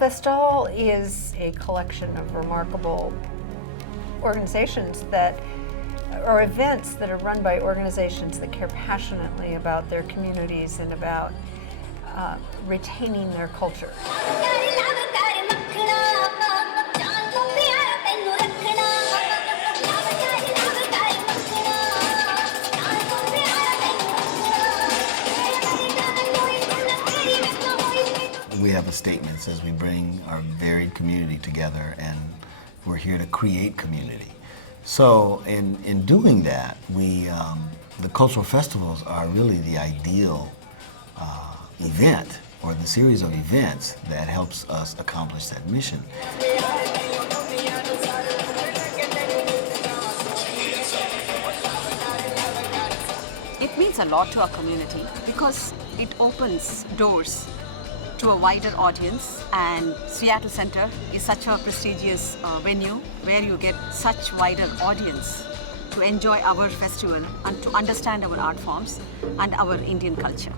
Festál is a collection of remarkable organizations or events that are run by organizations that care passionately about their communities and about retaining their culture. We have a statement that says we bring our varied community together and we're here to create community. So in doing that, the cultural festivals are really the ideal event or the series of events that helps us accomplish that mission. It means a lot to our community because it opens doors to a wider audience, and Seattle Center is such a prestigious venue where you get such wider audience to enjoy our festival and to understand our art forms and our Indian culture.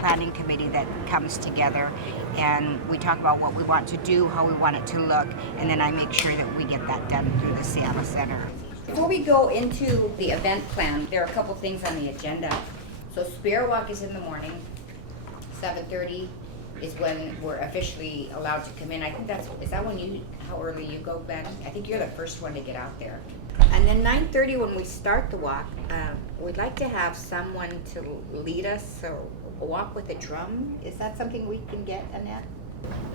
Planning committee that comes together and we talk about what we want to do, how we want it to look, and then I make sure that we get that done through the Seattle Center. Before we go into the event plan, there are a couple things on the agenda. So Spirit Walk is in the morning, 7:30 is when we're officially allowed to come in. I think is that when how early you go, Ben? I think you're the first one to get out there. And then 9:30 when we start the walk, we'd like to have someone to lead us, so a walk with a drum. Is that something we can get, Annette?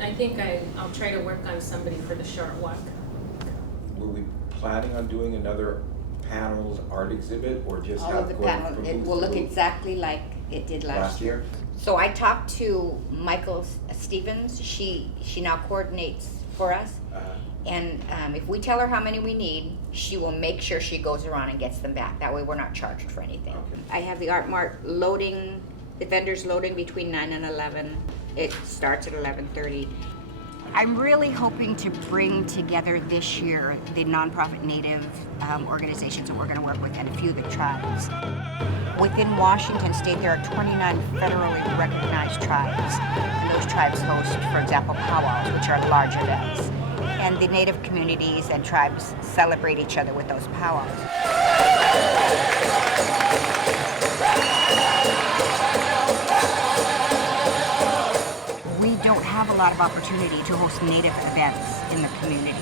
I think I'll try to work on somebody for the short walk. Were we planning on doing another panels art exhibit or just all have of the going panels? from It booth will to look booth? exactly like it did last year. So I talked to Michael Stevens. She now coordinates for us. And if we tell her how many we need, she will make sure she goes around and gets them back. That way we're not charged for anything. Okay. I have the Art Mart loading, the vendors loading between 9 and 11. It starts at 11:30. I'm really hoping to bring together this year the nonprofit Native organizations that we're going to work with and a few of the tribes. Within Washington State, there are 29 federally recognized tribes. And those tribes host, for example, powwows, which are large events. And the Native communities and tribes celebrate each other with those powwows. We don't have a lot of opportunity to host Native events in the community.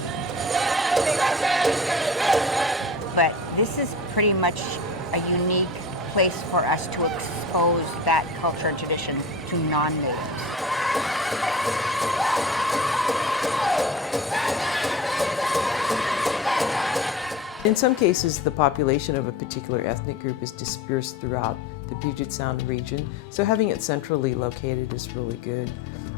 But this is pretty much a unique place for us to expose that culture and tradition to non-natives. In some cases, the population of a particular ethnic group is dispersed throughout the Puget Sound region, so having it centrally located is really good.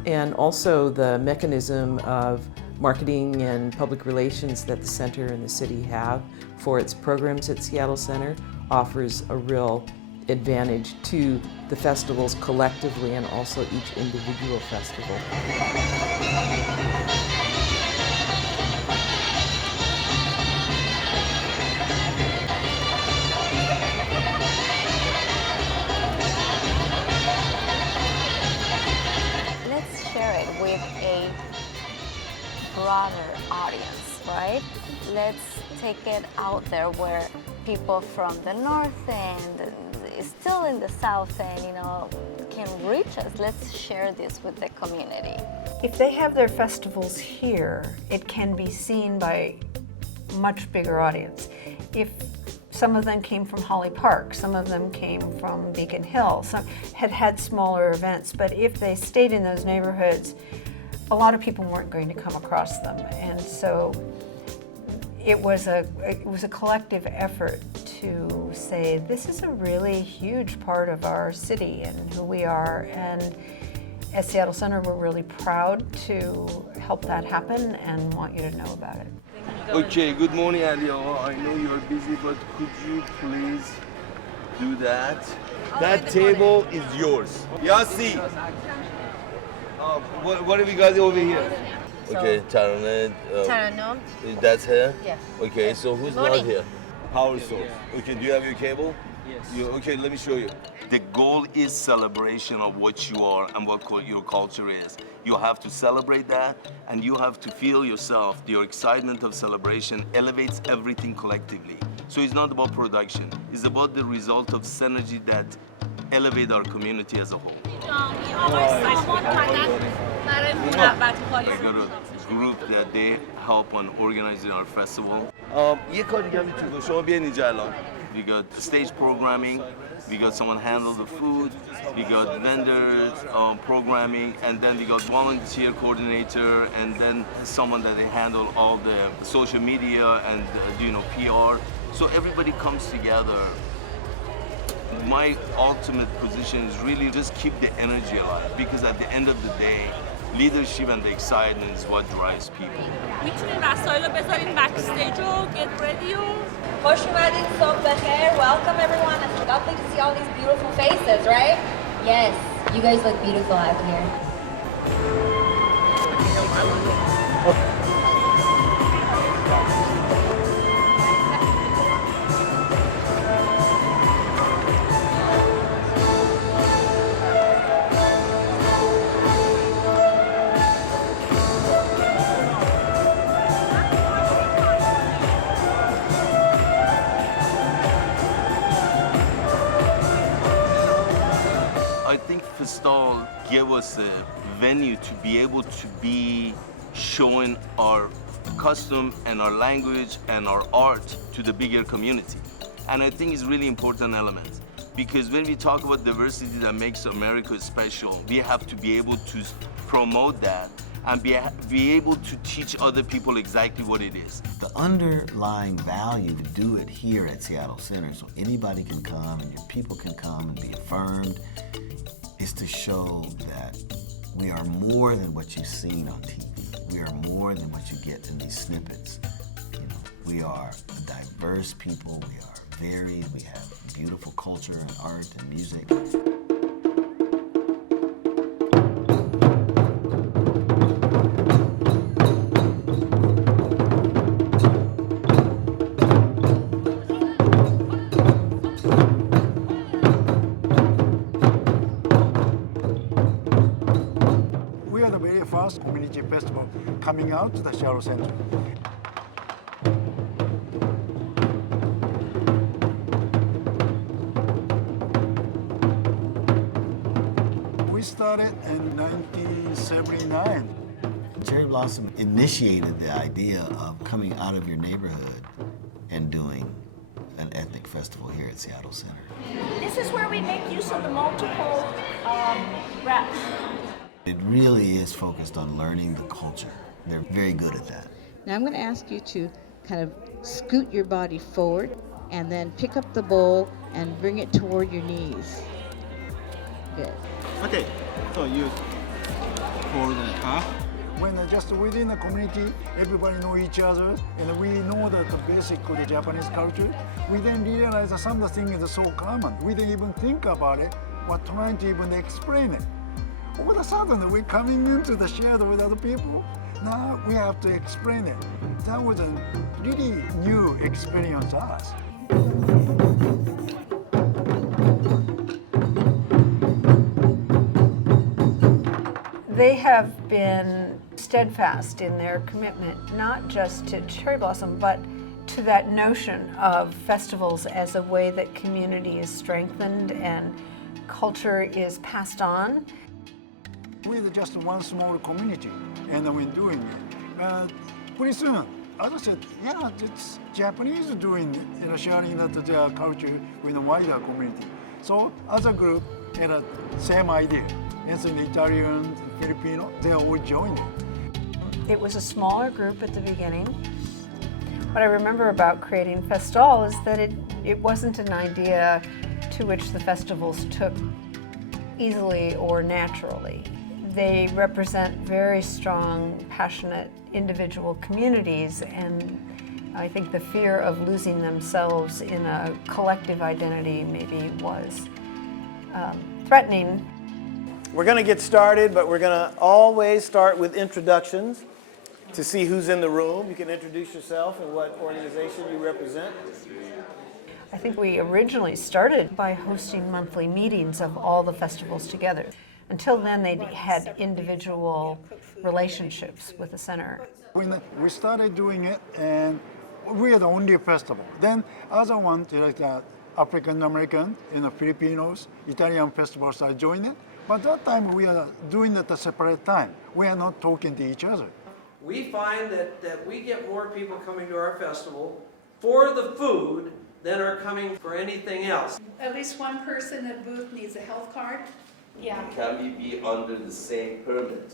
And also the mechanism of marketing and public relations that the center and the city have for its programs at Seattle Center offers a real advantage to the festivals collectively and also each individual festival. Let's share it with a broader audience. right? Let's take it out there where people from the north end, still in the south end, can reach us. Let's share this with the community. If they have their festivals here, it can be seen by a much bigger audience. If some of them came from Holly Park, some of them came from Beacon Hill, some had smaller events, but if they stayed in those neighborhoods, a lot of people weren't going to come across them. And so it was a collective effort to say, this is a really huge part of our city and who we are. And at Seattle Center, we're really proud to help that happen and want you to know about it. Okay, good morning, Alio. I know you're busy, but could you please do that? That table is yours. Yasi! What have you got over here? Okay, Taranet. Tarano? That's her? Yes. Okay, so who's not Morning. here? Power source. Okay, do you have your cable? Yes. Okay, let me show you. The goal is celebration of what you are and what your culture is. You have to celebrate that, and you have to feel yourself. Your excitement of celebration elevates everything collectively. So it's not about production. It's about the result of synergy that elevate our community as a whole. We always someone like that. I got a group that they help on organizing our festival. We got stage programming, we got someone handle the food, we got vendors, programming, and then we got volunteer coordinator, and then someone that they handle all the social media and PR. So everybody comes together. My ultimate position is really just keep the energy alive, because at the end of the day, leadership and the excitement is what drives people. میتونین وسایل رو بذارین backstage و get ready و خوش اومدین صبح بخیر. Welcome everyone. It's lovely to see all these beautiful faces, right? Yes, you guys look beautiful out here. I think Festál gave us a venue to be able to be showing our custom and our language and our art to the bigger community. And I think it's really important element, because when we talk about diversity that makes America special, we have to be able to promote that and be able to teach other people exactly what it is. The underlying value to do it here at Seattle Center, so anybody can come and your people can come and be affirmed, is to show that we are more than what you've seen on TV. We are more than what you get in these snippets. We are a diverse people. We are varied. We have beautiful culture and art and music. First community festival coming out to the Seattle Center. We started in 1979. Cherry Blossom initiated the idea of coming out of your neighborhood and doing an ethnic festival here at Seattle Center. This is where we make use of the multiple reps. It really is focused on learning the culture. They're very good at that. Now I'm going to ask you to kind of scoot your body forward and then pick up the bowl and bring it toward your knees. Good. Okay, so you hold it up. When just within the community, everybody know each other, and we know that the basic of the Japanese culture, we then realize that some of the things is so common. We didn't even think about it, we're trying to even explain it. All of a sudden, we're coming into the shadow with other people. Now we have to explain it. That was a really new experience to us. They have been steadfast in their commitment, not just to cherry blossom, but to that notion of festivals as a way that community is strengthened and culture is passed on. We're just one small community, and we're doing it. Pretty soon, as I said, yeah, it's Japanese doing it, sharing that their culture with a wider community. So as a group, had a same idea. It's an Italian, Filipino, they all joined it. It was a smaller group at the beginning. What I remember about creating Festál is that it wasn't an idea to which the festivals took easily or naturally. They represent very strong, passionate individual communities, and I think the fear of losing themselves in a collective identity maybe was threatening. We're going to get started, but we're going to always start with introductions to see who's in the room. You can introduce yourself and what organization you represent. I think we originally started by hosting monthly meetings of all the festivals together. Until then, they had individual relationships with the center. When we started doing it, and we are the only festival. Then other ones, like the African American and the Filipinos, Italian festivals are joining. But that time we are doing it at a separate time. We are not talking to each other. We find that we get more people coming to our festival for the food than are coming for anything else. At least one person at booth needs a health card. Yeah. Can we be under the same permit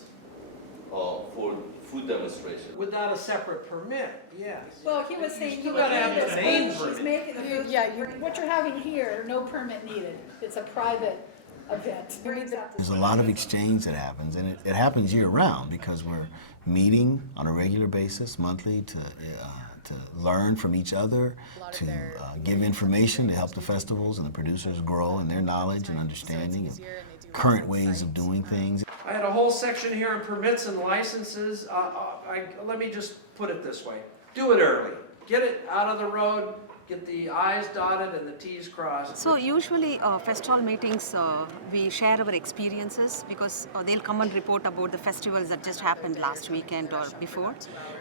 for food demonstration? Without a separate permit, yes. Well, he was saying you gotta have the main She's permit. making the booth. Yeah, what you're having here, no permit needed. It's a private event. There's a lot of exchange that happens, and it happens year-round because we're meeting on a regular basis, monthly, to learn from each other, to give information to help the festivals and the producers grow in their knowledge and understanding and current ways of doing things. I had a whole section here on permits and licenses. Let me just put it this way. Do it early. Get it out of the road. Get the I's dotted and the T's crossed. So usually Festál meetings, we share our experiences because they'll come and report about the festivals that just happened last weekend or before,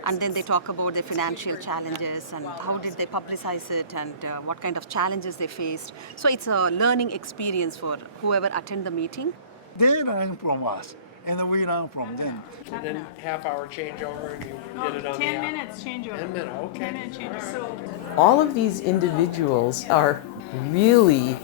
and then they talk about the financial challenges and how did they publicize it and what kind of challenges they faced. So it's a learning experience for whoever attend the meeting. They learn from us, and we learn from them. And then half-hour changeover, and you get it on 10 minutes changeover. 10 minutes, okay. 10 minute changeover. All of these individuals are really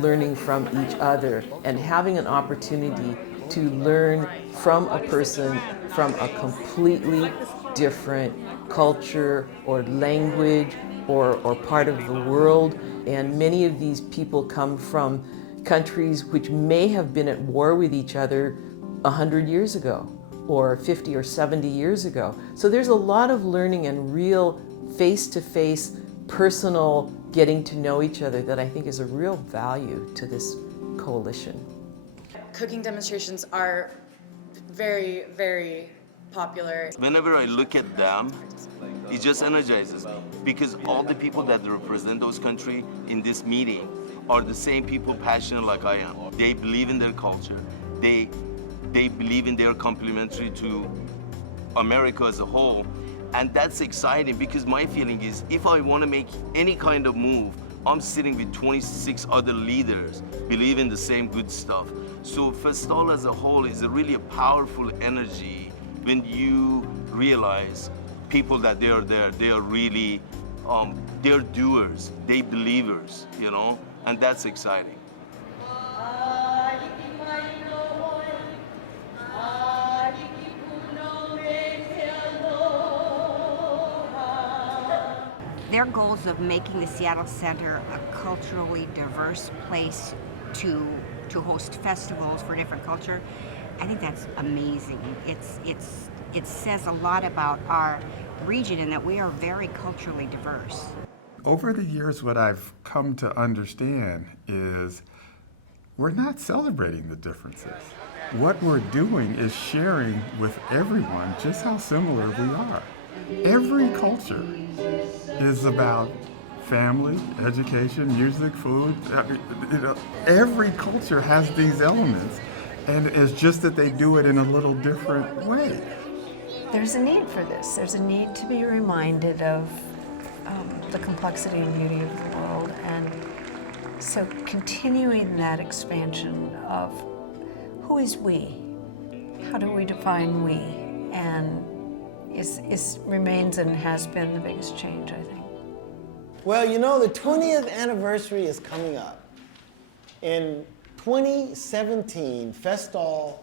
learning from each other and having an opportunity to learn from a person from a completely different culture or language or part of the world. And many of these people come from countries which may have been at war with each other 100 years ago or 50 or 70 years ago. So there's a lot of learning and real face-to-face personal getting to know each other that I think is a real value to this coalition. Cooking demonstrations are very, very popular. Whenever I look at them, it just energizes me because all the people that represent those countries in this meeting are the same people passionate like I am. They believe in their culture. They believe in their complementary to America as a whole. And that's exciting because my feeling is if I want to make any kind of move, I'm sitting with 26 other leaders believe in the same good stuff. So Festál as a whole is really a powerful energy when you realize people that they are there, they are really, they're doers, they believers, you know, and that's exciting. Their goals of making the Seattle Center a culturally diverse place to host festivals for different culture, I think that's amazing. It says a lot about our region in that we are very culturally diverse. Over the years, what I've come to understand is we're not celebrating the differences. What we're doing is sharing with everyone just how similar we are. Every culture is about family, education, music, food. Every culture has these elements, and it's just that they do it in a little different way. there's a need for this. There's a need to be reminded of the complexity and beauty of the world, and so continuing that expansion of who is we, how do we define we, and remains and has been the biggest change, I think. Well, you know, the 20th anniversary is coming up. In 2017, Festál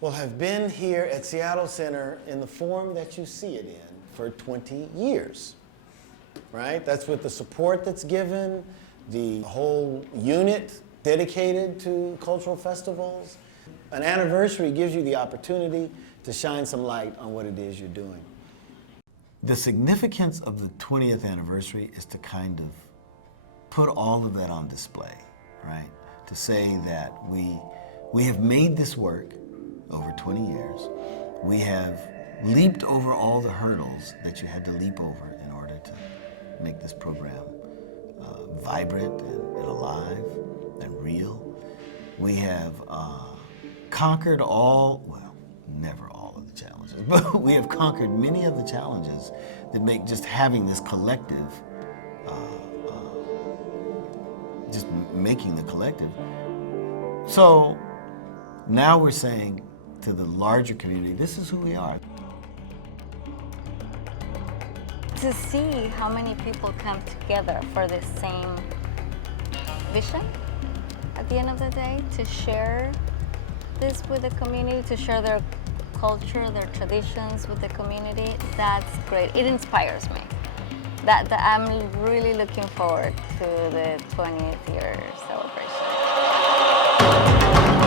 will have been here at Seattle Center in the form that you see it in for 20 years, right? That's with the support that's given, the whole unit dedicated to cultural festivals. An anniversary gives you the opportunity to shine some light on what it is you're doing. The significance of the 20th anniversary is to kind of put all of that on display, right? To say that we have made this work over 20 years. We have leaped over all the hurdles that you had to leap over in order to make this program vibrant and alive and real. We have conquered all, well, never all of the challenges, but we have conquered many of the challenges that make just having this collective, just making the collective. So now we're saying to the larger community, this is who we are. To see how many people come together for the same vision at the end of the day, to share this with the community, to share their culture, their traditions with the community, that's great. It inspires me. That I'm really looking forward to the 20th year celebration.